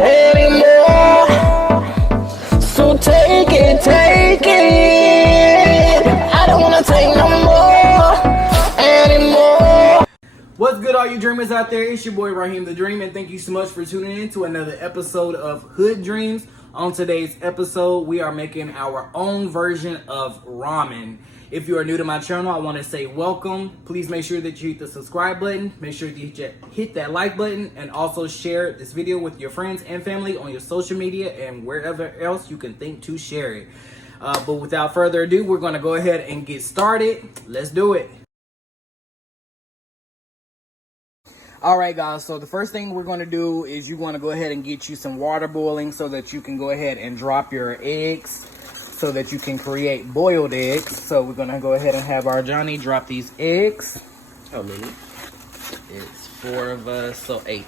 anymore. So take it, take it. I don't wanna take no more anymore. What's good, all you dreamers out there? It's your boy Raheem the Dream, and thank you so much for tuning in to another episode of HoodDreamz. On today's episode, we are making our own version of ramen. If you are new to my channel, I want to say welcome. Please make sure that you hit the subscribe button. Make sure that you hit that like button, and also share this video with your friends and family on your social media and wherever else you can think to share it. But without further ado, we're going to go ahead and get started. Let's do it. All right, guys, so the first thing we're going to do is you want to go ahead and get you some water boiling so that you can go ahead and drop your eggs so that you can create boiled eggs. So we're going to go ahead and have our Johnny drop these eggs. How many? It's 4 of us, so 8.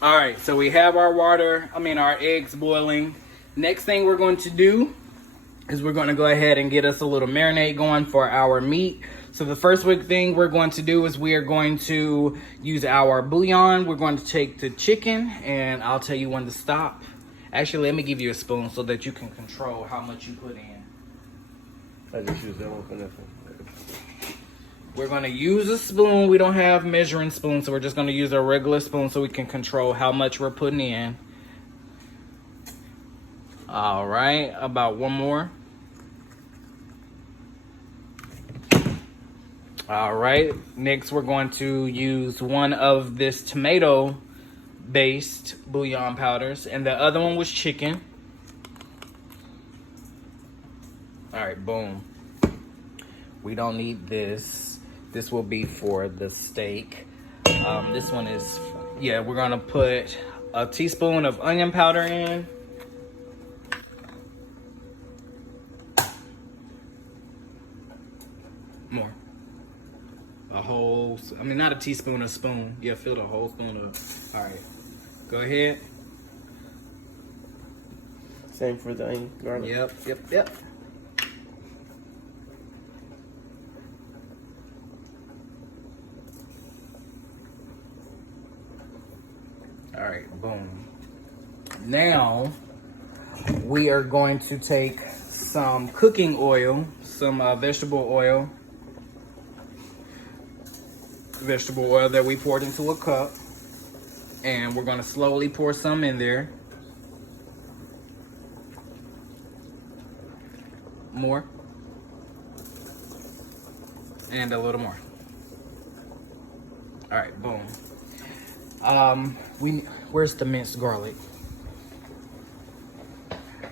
All right, so we have our eggs boiling. Next thing we're going to do is we're going to go ahead and get us a little marinade going for our meat. So the first thing we're going to do is we are going to use our bouillon. We're going to take the chicken, and I'll tell you when to stop. Actually, let me give you a spoon so that you can control how much you put in. I just use that one for nothing. We're going to use a spoon. We don't have measuring spoons, so we're just going to use a regular spoon so we can control how much we're putting in. All right, about one more. All right, next we're going to use one of this tomato-based bouillon powders, and the other one was chicken. All right, boom. We don't need this. This will be for the steak. This one is, we're gonna put a teaspoon of onion powder in. More. Not a teaspoon, a spoon. Yeah, fill the whole spoon up. All right, go ahead. Same for the onion, garlic. Yep. All right, boom. Now, we are going to take some cooking oil, some vegetable oil that we poured into a cup, and we're going to slowly pour some in there. More, and a little more. All right, boom. Where's the minced garlic?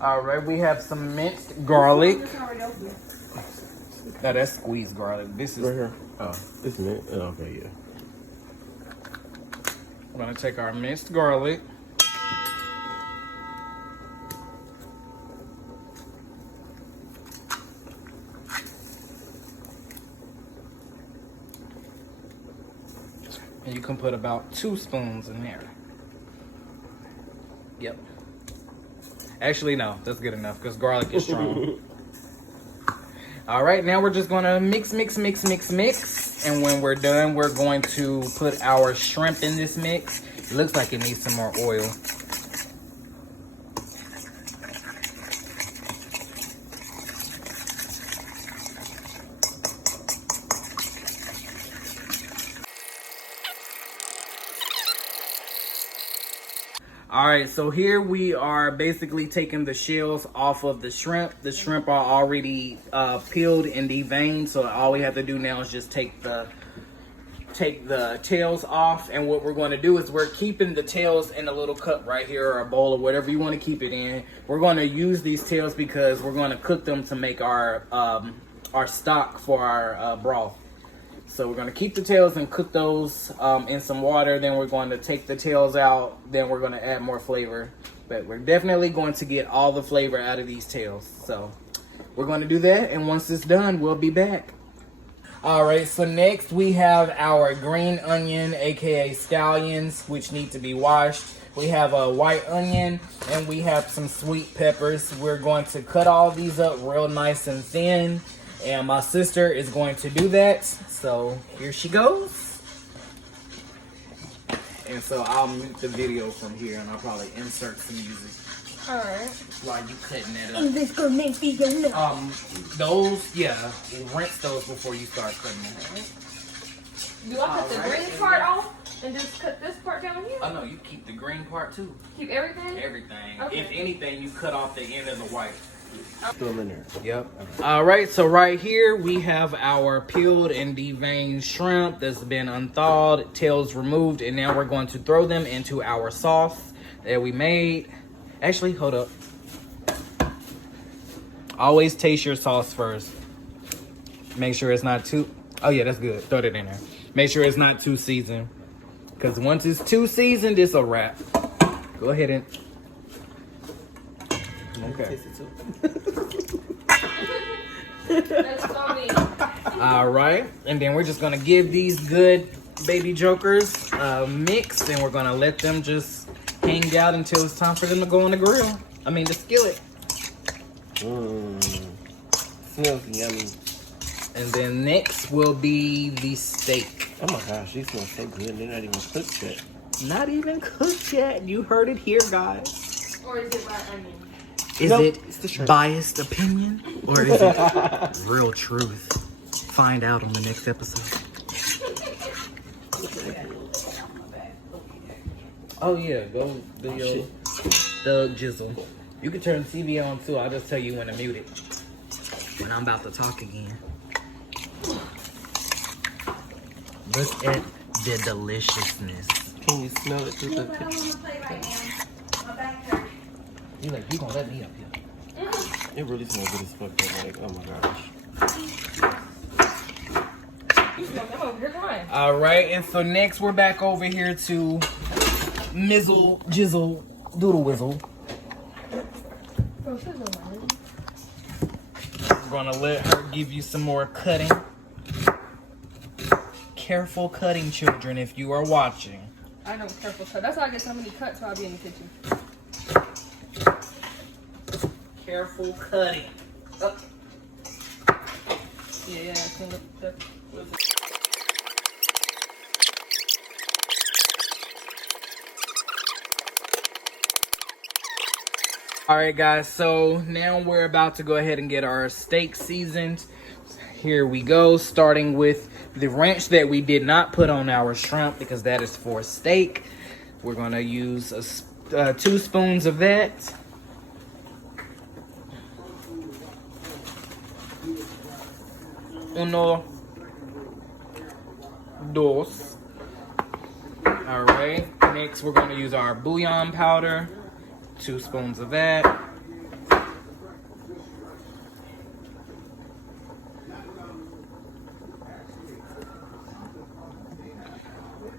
All right, we have some minced garlic. No, that's squeezed garlic. This is right here. Oh, this is it. Oh, okay, yeah. We're gonna take our minced garlic. And you can put about 2 spoons in there. Yep. Actually, no, that's good enough because garlic is strong. All right, now we're just gonna mix. And when we're done, we're going to put our shrimp in this mix. It looks like it needs some more oil. All right, so here we are basically taking the shells off of the shrimp. The shrimp are already peeled and deveined, so all we have to do now is just take the tails off. And what we're going to do is we're keeping the tails in a little cup right here, or a bowl, or whatever you want to keep it in. We're going to use these tails because we're going to cook them to make our stock for our broth. So we're going to keep the tails and cook those in some water. Then we're going to take the tails out. Then we're going to add more flavor. But we're definitely going to get all the flavor out of these tails. So we're going to do that. And once it's done, we'll be back. All right, so next we have our green onion, aka scallions, which need to be washed. We have a white onion, and we have some sweet peppers. We're going to cut all these up real nice and thin. And my sister is going to do that. So here she goes. And so I'll mute the video from here and I'll probably insert some music. Alright. While you cutting that up. And this gonna make video now. Those, yeah, rinse those before you start cutting them. Do I cut the green part off and just cut this part down here? Oh no, you keep the green part too. Keep everything? Everything. Okay. If anything, you cut off the end of the white. Throw them in there. Yep. All right, so right here we have our peeled and deveined shrimp that's been unthawed, tails removed, and now we're going to throw them into our sauce that we made. Actually, hold up. Always taste your sauce first. Make sure it's not too... Oh yeah, that's good. Throw it in there. Make sure it's not too seasoned. Because once it's too seasoned, it's a wrap. Go ahead and... Okay. That's so mean. All right, and then we're just gonna give these good baby jokers a mix, and we're gonna let them just hang out until it's time for them to go on the grill. I mean, the skillet. Smells yummy. And then next will be the steak. Oh my gosh, these smell so good. They're not even cooked yet. Not even cooked yet. You heard it here, guys. Or is it right onion? Is Nope, it it's the shrimp. biased opinion or is it real truth? Find out on the next episode. Oh yeah, go do your Doug Jizzle. You can turn the TV on too. I'll just tell you when to mute it. When I'm about to talk again. Look at the deliciousness. Can you smell it through the You like, you gonna let me up here? It really smells good as fuck though. Like, oh my gosh. You smell them over here crying. All right, and so next we're back over here to Mizzle, Jizzle, Doodle Whizzle. We're gonna let her give you some more cutting. Careful cutting, children, if you are watching. I don't careful cut. That's why I get so many cuts while I be in the kitchen. Careful cutting. Oh. Yeah, clean up the... All right, guys, so now we're about to go ahead and get our steak seasoned. Here we go, starting with the ranch that we did not put on our shrimp because that is for steak. We're gonna use 2 spoons of that. Uno, dos. All right, next we're gonna use our bouillon powder. 2 spoons of that.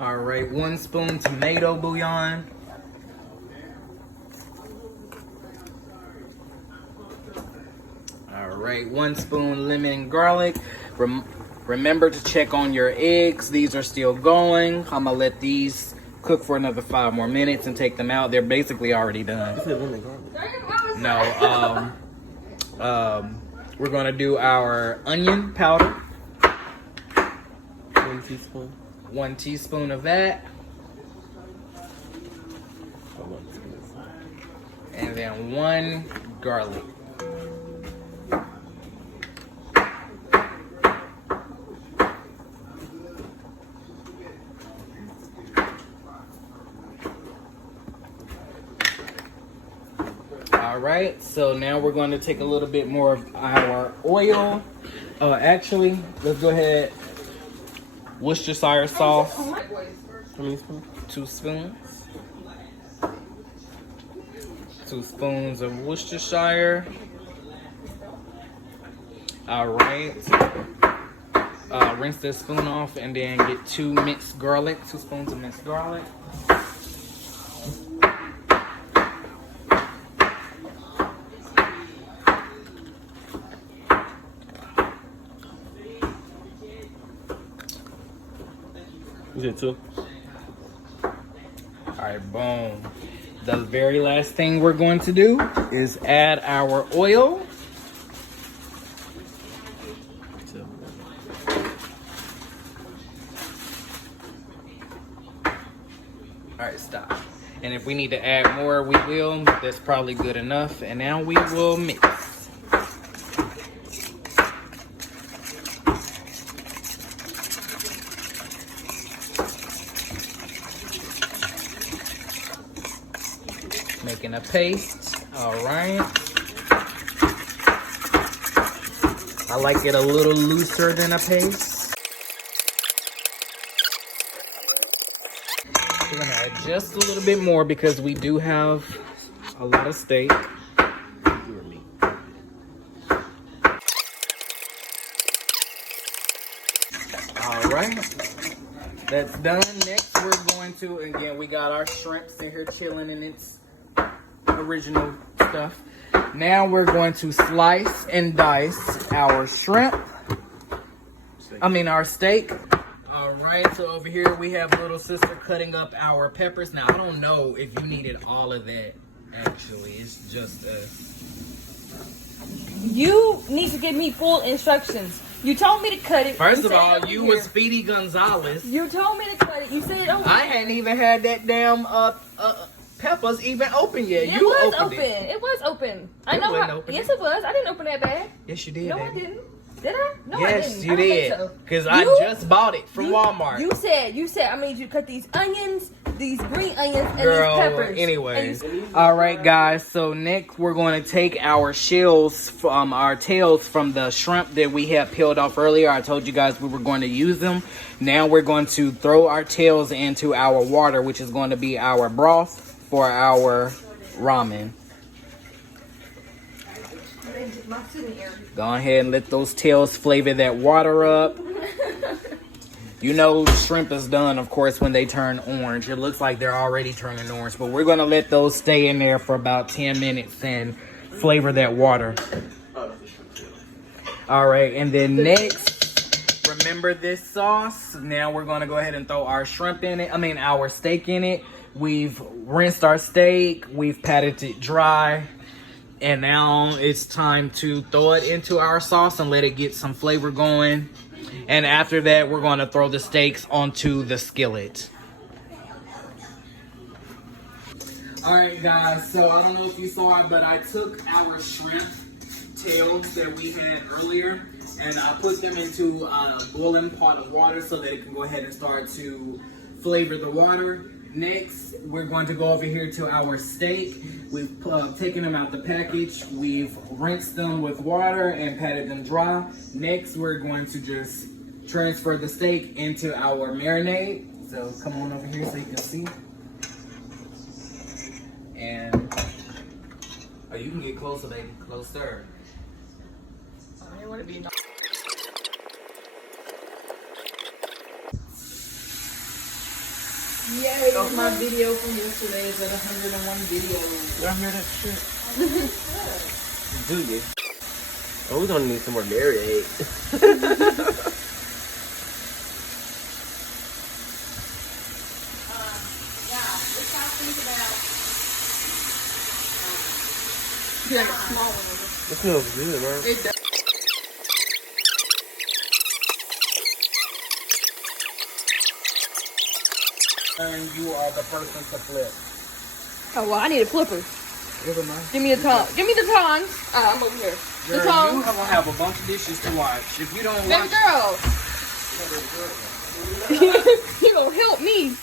All right, 1 spoon tomato bouillon. All right, 1 spoon lemon and garlic. Remember to check on your eggs. These are still going. I'm gonna let these cook for another 5 more minutes and take them out. They're basically already done. You said lemon garlic. No, we're gonna do our onion powder. 1 teaspoon. 1 teaspoon of that. Oh, 1 teaspoon. And then 1 garlic. All right, so now we're going to take a little bit more of our oil. Actually, let's go ahead. Worcestershire sauce. How many spoons? 2 spoons. 2 spoons of Worcestershire. All right. Rinse this spoon off and then get 2 minced garlic. 2 spoons of minced garlic. You did 2. All right, boom. The very last thing we're going to do is add our oil. this stock. And if we need to add more, we will. That's probably good enough. And now we will mix. Making a paste. All right. I like it a little looser than a paste. We're gonna add just a little bit more because we do have a lot of steak. All right, that's done. Next, we're going to, again, we got our shrimps in here chilling in its original stuff. Now we're going to slice and dice our shrimp. Our steak. All right, so over here we have little sister cutting up our peppers. Now, I don't know if you needed all of that, actually. It's just You need to give me full instructions. You told me to cut it. First of all, you was Speedy Gonzalez. You told me to cut it. You said it over I hadn't even had that damn peppers even open yet. It You was opened open. it. It was open. I It know wasn't how. open. Yes, it was. I didn't open that bag. Yes, you did. No, I Daddy. didn't. Did I? No, I Yes, didn't. you I don't did. think so. Because I You- just bought it from Walmart. You said I need you to cut these onions, these green onions, and Girl, these peppers. anyways. And you- All right, guys. So next, we're going to take our shells from our tails from the shrimp that we had peeled off earlier. I told you guys we were going to use them. Now we're going to throw our tails into our water, which is going to be our broth for our ramen. Go ahead and let those tails flavor that water up. You know shrimp is done, of course, when they turn orange. It looks like they're already turning orange, but we're going to let those stay in there for about 10 minutes and flavor that water. All right, and then next, remember this sauce. Now we're going to go ahead and throw our shrimp in it. Our steak in it. We've rinsed our steak. We've patted it dry. And now it's time to throw it into our sauce and let it get some flavor going. And after that, we're going to throw the steaks onto the skillet. All right, guys. So I don't know if you saw it, but I took our shrimp tails that we had earlier and I put them into a boiling pot of water so that it can go ahead and start to flavor the water. Next, we're going to go over here to our steak. We've taken them out the package. We've rinsed them with water and patted them dry. Next, we're going to just transfer the steak into our marinade. So come on over here so you can see. And you can get closer, baby. Closer. I didn't want to be. Yay, my video from yesterday is at 101 videos. Y'all hear that shit? Do you? Oh, we're gonna need some more marinade. Like a small one. It smells good, man. It does. And you are the person to flip. Oh well, I need a flipper. Give it mine. Give me a tongue. Give me the tongs. I'm over here. The Girl, tongs. you gonna have a bunch of dishes to watch. If you don't Baby watch, girl. You gonna help me?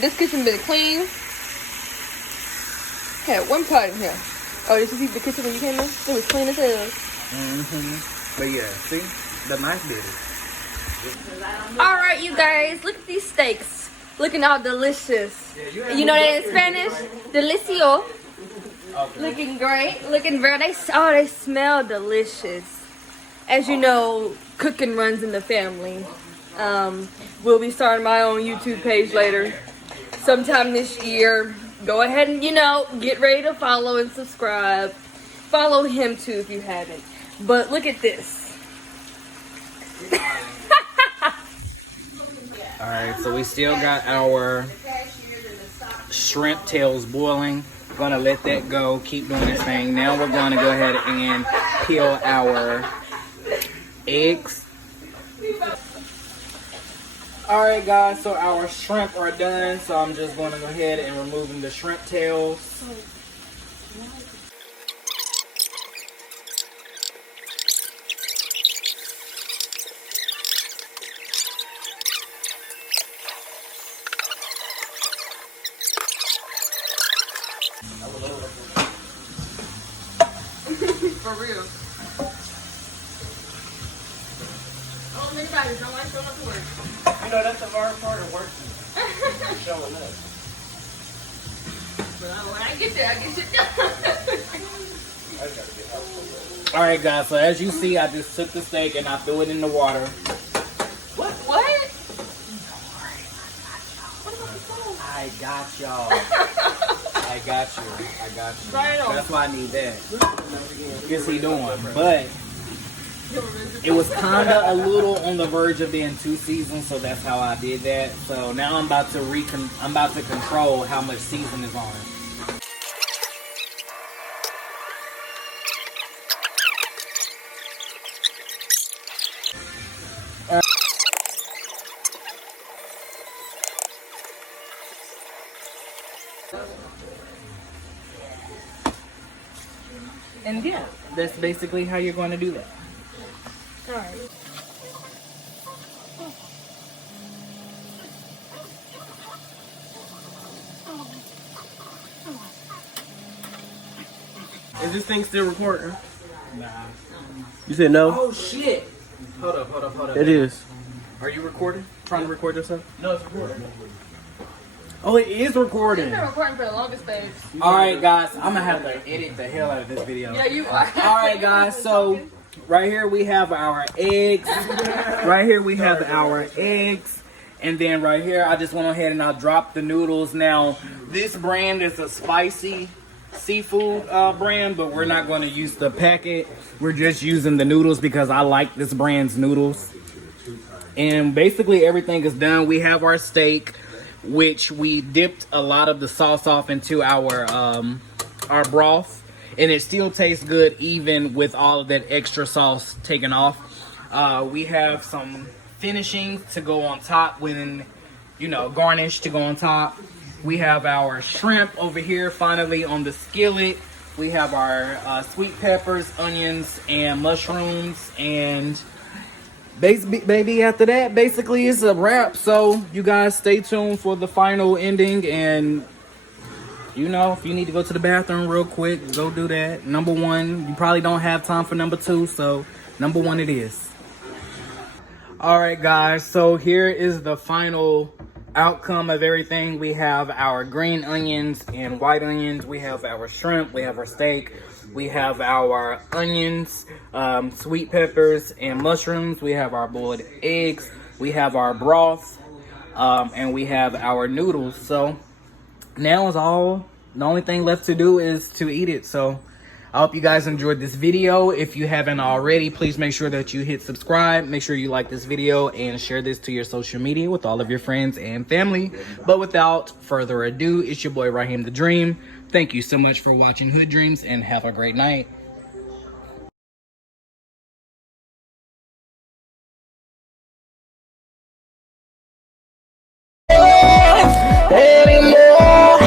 This kitchen been clean. Had one pot in here. Oh, did you see the kitchen when you came in? It was clean as hell. But yeah, see, the knife did it. All right, you guys, look at these steaks. Looking all delicious. Yeah, You know that in Spanish? Delicioso. Okay. Looking great. Looking very nice. Oh, they smell delicious. As you know, cooking runs in the family. We'll be starting my own YouTube page later. Sometime this year. Go ahead and, get ready to follow and subscribe. Follow him too if you haven't. But look at this. Alright, so we still got our shrimp tails boiling. Gonna let that go, keep doing this thing. Now we're gonna go ahead and peel our eggs. Alright guys, so our shrimp are done, so I'm just going to go ahead and remove the shrimp tails. For real. Oh, think about it. Don't like showing up to work. You know, that's the hard part of working. Showing up. But when I get there, I get shit done. Alright guys, so as you see, I just took the steak and I threw it in the water. What? I got y'all. I got you. Right on. That's why I need that. What's he doing? But it was kind of a little on the verge of being too seasoned, so that's how I did that. So now I'm about to control how much season is on. And yeah, that's basically how you're going to do that. Alright. Is this thing still recording? Nah. You said no? Oh shit! Hold up. It is. Are you recording? Trying to record yourself? No, it's recording. Oh, it is recording. It's been recording for the longest, babes. Alright guys, I'm gonna have to edit the hell out of this video. Yeah, you are. Alright guys, so right here we have our eggs. Right here we have our eggs. And then right here, I just went ahead and I dropped the noodles. Now, this brand is a spicy seafood brand, but we're not going to use the packet. We're just using the noodles because I like this brand's noodles. And basically everything is done. We have our steak, which we dipped a lot of the sauce off into our broth, and it still tastes good even with all of that extra sauce taken off. We have some finishing to go on top when, garnish to go on top. We have our shrimp over here finally on the skillet. We have our sweet peppers, onions, and mushrooms. And baby, after that, basically it's a wrap. So you guys stay tuned for the final ending. And, if you need to go to the bathroom real quick, go do that. Number one, you probably don't have time for number two. So number one it is. All right, guys. So here is the final outcome of everything. We have our green onions and white onions. We have our shrimp. We have our steak. We have our onions, sweet peppers, and mushrooms. We have our boiled eggs. We have our broth, and we have our noodles. So now is all. The only thing left to do is to eat it. So I hope you guys enjoyed this video. If you haven't already, please make sure that you hit subscribe. Make sure you like this video and share this to your social media with all of your friends and family. But without further ado, it's your boy Raheem the Dream. Thank you so much for watching HoodDreamz and have a great night. Anymore.